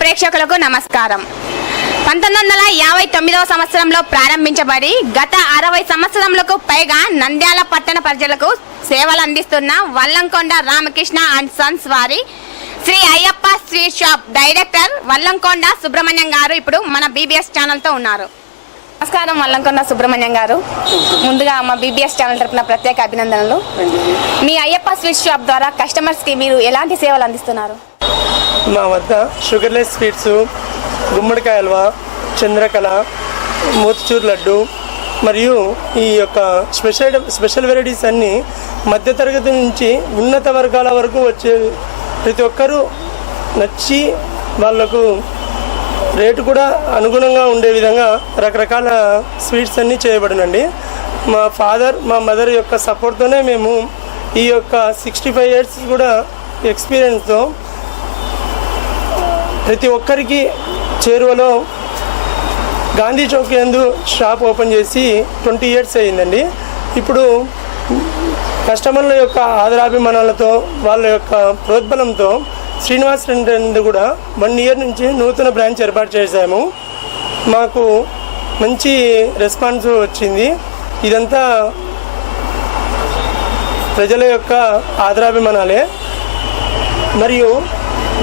ప్రేక్షకులకు నమస్కారం. పంతొమ్మిది వందల యాభై తొమ్మిదవ సంవత్సరంలో ప్రారంభించబడి గత అరవై సంవత్సరములకు పైగా నంద్యాల పట్టణ ప్రజలకు సేవలు అందిస్తున్న వల్లంకొండ రామకృష్ణ అండ్ సన్స్ వారి Sri Ayyappa sweet shop director Vallamkonda Subrahmanyam garu ఇప్పుడు మన బీబీఎస్ ఛానల్తో ఉన్నారు. నమస్కారం వల్లంకొండ సుబ్రహ్మణ్యం గారు. ముందుగా మా బీబీఎస్ ఛానల్ తరపున ప్రత్యేక అభినందనలు. మీ అయ్యప్ప స్వీట్ షాప్ ద్వారా కస్టమర్స్కి మీరు ఎలాంటి సేవలు అందిస్తున్నారు? మా వద్ద షుగర్లెస్ స్వీట్స్ గుమ్మడికాయ హల్వా చంద్రకళ మోతిచూర్ లడ్డు మరియు ఈ యొక్క స్పెషల్ స్పెషల్ వెరైటీస్ అన్నీ మధ్యతరగతి నుంచి ఉన్నత వర్గాల వరకు వచ్చే ప్రతి ఒక్కరూ నచ్చి వాళ్ళకు రేటు కూడా అనుగుణంగా ఉండే విధంగా రకరకాల స్వీట్స్ అన్నీ చేయబడినండి. మా ఫాదర్ మా మదర్ యొక్క సపోర్ట్తోనే మేము ఈ యొక్క సిక్స్టీ ఫైవ్ ఇయర్స్ కూడా ఎక్స్పీరియన్స్తో ప్రతి ఒక్కరికి చేరువలో గాంధీ చౌక్ యందు షాప్ ఓపెన్ చేసి ట్వంటీ ఇయర్స్ అయ్యిందండి. ఇప్పుడు కస్టమర్ల యొక్క ఆదరాభిమానాలతో వాళ్ళ యొక్క ప్రోద్బలంతో శ్రీనివాస్ రెడ్డి కూడా వన్ ఇయర్ నుంచి నూతన బ్రాంచ్ ఏర్పాటు చేశాము. మాకు మంచి రెస్పాన్స్ వచ్చింది. ఇదంతా ప్రజల యొక్క ఆదరాభిమానాలే. మరియు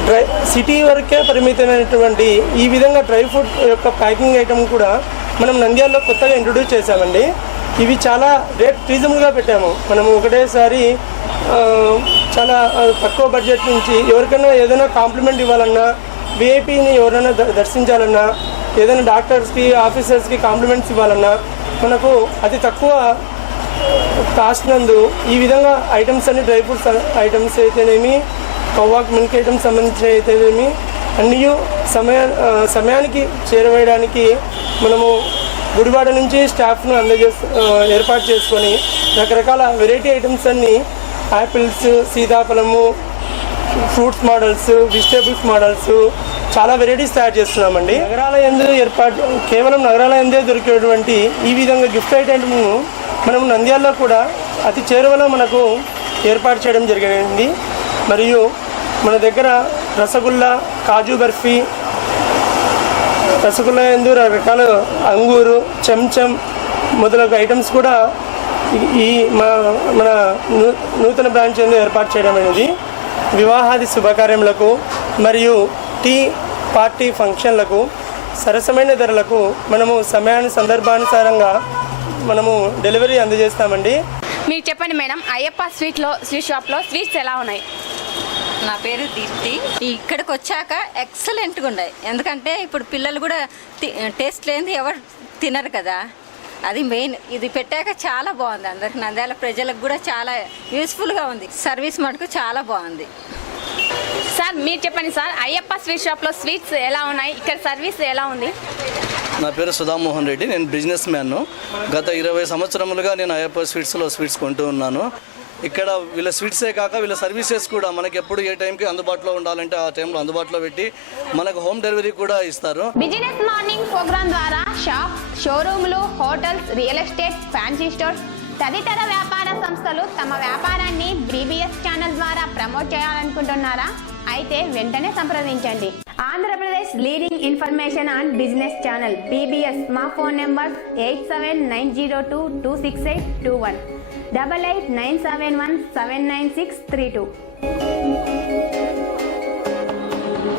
డ్రై సిటీ వరకే పరిమితమైనటువంటి ఈ విధంగా డ్రై ఫ్రూట్ యొక్క ప్యాకింగ్ ఐటమ్ కూడా మనం నంద్యాలలో కొత్తగా ఇంట్రొడ్యూస్ చేశామండి. ఇవి చాలా రేట్ రీజనబుల్గా పెట్టాము. మనము ఒకటేసారి చాలా తక్కువ బడ్జెట్ నుంచి ఎవరికైనా ఏదైనా కాంప్లిమెంట్ ఇవ్వాలన్నా విఐపిని ఎవరైనా ద- దర్శించాలన్నా ఏదైనా డాక్టర్స్కి ఆఫీసర్స్కి కాంప్లిమెంట్స్ ఇవ్వాలన్నా మనకు అతి తక్కువ కాస్ట్ నందు ఈ విధంగా ఐటమ్స్ అన్ని డ్రై ఫ్రూట్స్ ఐటమ్స్ అయితేనేమి కవ్వాక్ మిల్క్ ఐటమ్స్ సంబంధించిన అయితేనేమి అన్నీ సమయ సమయానికి చేరవేయడానికి మనము గుడివాడ నుంచి స్టాఫ్ను అందజేసి ఏర్పాటు చేసుకొని రకరకాల వెరైటీ ఐటమ్స్ అన్నీ యాపిల్స్ సీతాఫలము ఫ్రూట్స్ మోడల్స్ వెజిటేబుల్స్ మోడల్స్ చాలా వెరైటీస్ తయారు చేస్తున్నామండి. నగరాల ఎందు ఏర్పాటు కేవలం నగరాల ఎందే దొరికేటువంటి ఈ విధంగా గిఫ్ట్ ఐటమ్ను మనం నంద్యాలలో కూడా అతి చేరువలో మనకు ఏర్పాటు చేయడం జరిగింది. మరియు మన దగ్గర రసగుల్లా కాజు బర్ఫీ రసగుల్లా ఎందు రకరకాల అంగూరు చెంచం మొదలగు ఐటమ్స్ కూడా ఈ- మా మన నూతన బ్రాంచ్ ఎందు ఏర్పాటు చేయడం అనేది వివాహాది శుభకార్యములకు మరియు టీ పార్టీ ఫంక్షన్లకు సరసమైన ధరలకు మనము సమయాన్ని సందర్భానుసారంగా మనము డెలివరీ అందజేస్తామండి. మీరు చెప్పండి మేడం అయ్యప్ప స్వీట్లో స్వీట్ షాప్లో స్వీట్స్ ఎలా ఉన్నాయి? నా పేరు దీప్తి. ఇక్కడికి వచ్చాక ఎక్సలెంట్గా ఉన్నాయి. ఎందుకంటే ఇప్పుడు పిల్లలు కూడా టేస్ట్ లేనిది ఎవరు తినరు కదా. అది మెయిన్ ఇది పెట్టాక చాలా బాగుంది. అందరికి నంద్యాల ప్రజలకు కూడా చాలా యూస్ఫుల్గా ఉంది. సర్వీస్ మటుకు చాలా బాగుంది. సార్ మీరు చెప్పండి సార్ అయ్యప్ప స్వీట్ షాప్లో స్వీట్స్ ఎలా ఉన్నాయి? ఇక్కడ సర్వీస్ ఎలా ఉంది? నా పేరు సుధామోహన్ రెడ్డి. నేను బిజినెస్ మ్యాన్ను గత ఇరవై సంవత్సరములుగా నేను అయ్యప్ప స్వీట్స్లో స్వీట్స్ కొంటూ ఉన్నాను. ఇక్కడ వీళ్ళ స్వీట్సే కాక వీళ్ళ సర్వీసెస్ కూడా మనకి ఎప్పుడు ఏ టైంకి అందుబాటులో ఉండాలంటే ఆ టైంలో అందుబాటులో పెట్టి మనకు హోమ్ డెలివరీ కూడా ఇస్తారు. బిజినెస్ మార్నింగ్ ప్రోగ్రామ్ ద్వారా shop షోరూమ్లు hotels real estate fancy stores తదితర వ్యాపార సంస్థలు తమ వ్యాపారాన్ని బీబీఎస్ ఛానల్ ద్వారా ప్రమోట్ చేయాలనుకుంటున్నారా? అయితే వెంటనే సంప్రదించండి. Andhra Pradesh leading information and business channel BBS మా phone number eight seven nine zero two two six eight two one. Double eight nine seven one seven nine six three two.